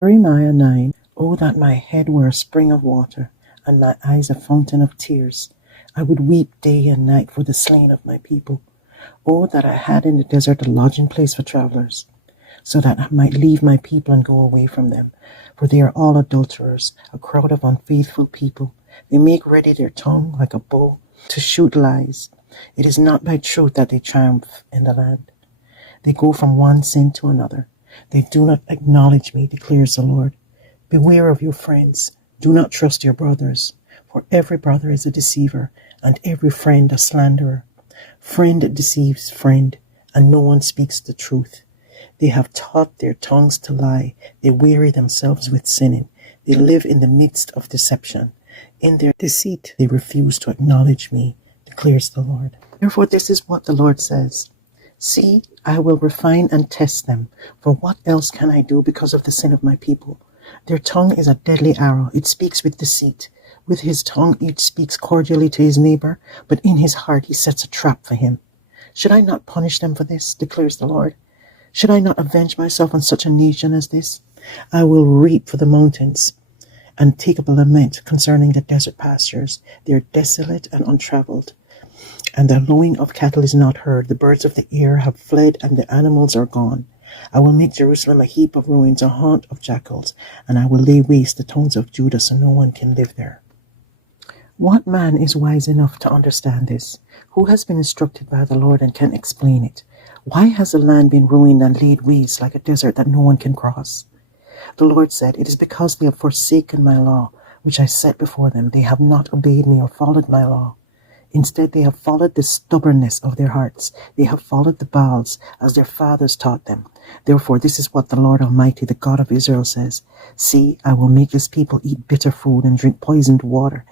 Jeremiah 9. Oh, that my head were a spring of water, and my eyes a fountain of tears. I would weep day and night for the slain of my people. Oh, that I had in the desert a lodging place for travelers, so that I might leave my people and go away from them. For they are all adulterers, a crowd of unfaithful people. They make ready their tongue like a bow to shoot lies. It is not by truth that they triumph in the land. They go from one sin to another. They do not acknowledge me, declares the Lord. Beware of your friends. Do not trust your brothers, for every brother is a deceiver, and every friend a slanderer. Friend deceives friend, and no one speaks the truth. They have taught their tongues to lie. They weary themselves with sinning. They live in the midst of deception. In their deceit, they refuse to acknowledge me, declares the Lord. Therefore, this is what the Lord says. See, I will refine and test them. For what else can I do because of the sin of my people? Their tongue is a deadly arrow. It speaks with deceit. With his tongue each speaks cordially to his neighbor, but in his heart he sets a trap for him. Should I not punish them for this, declares the Lord? Should I not avenge myself on such a nation as this? I will reap for the mountains and take up a lament concerning the desert pastures. They are desolate and untraveled, and the lowing of cattle is not heard. The birds of the air have fled, and the animals are gone. I will make Jerusalem a heap of ruins, a haunt of jackals, and I will lay waste the towns of Judah so no one can live there. What man is wise enough to understand this? Who has been instructed by the Lord and can explain it? Why has the land been ruined and laid waste like a desert that no one can cross? The Lord said, it is because they have forsaken my law, which I set before them. They have not obeyed me or followed my law. Instead, they have followed the stubbornness of their hearts. They have followed the Baals as their fathers taught them. Therefore, this is what the Lord Almighty, the God of Israel, says. See, I will make this people eat bitter food and drink poisoned water.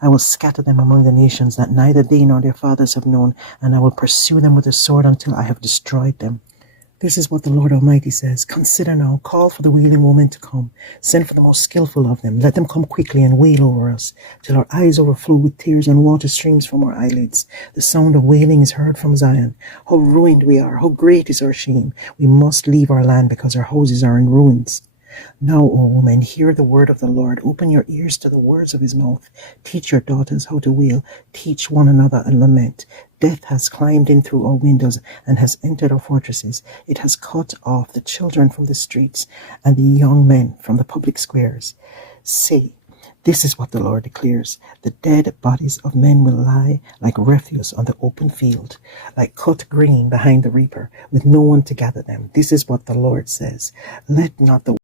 I will scatter them among the nations that neither they nor their fathers have known, and I will pursue them with a sword until I have destroyed them. This is what the Lord Almighty says. Consider now, call for the wailing woman to come. Send for the most skillful of them. Let them come quickly and wail over us, till our eyes overflow with tears and water streams from our eyelids. The sound of wailing is heard from Zion. How ruined we are! How great is our shame! We must leave our land because our houses are in ruins. Now, O woman, hear the word of the Lord. Open your ears to the words of his mouth. Teach your daughters how to wail. Teach one another and lament. Death has climbed in through our windows and has entered our fortresses. It has cut off the children from the streets and the young men from the public squares. Say, this is what the Lord declares. The dead bodies of men will lie like refuse on the open field, like cut grain behind the reaper, with no one to gather them. This is what the Lord says. Let not the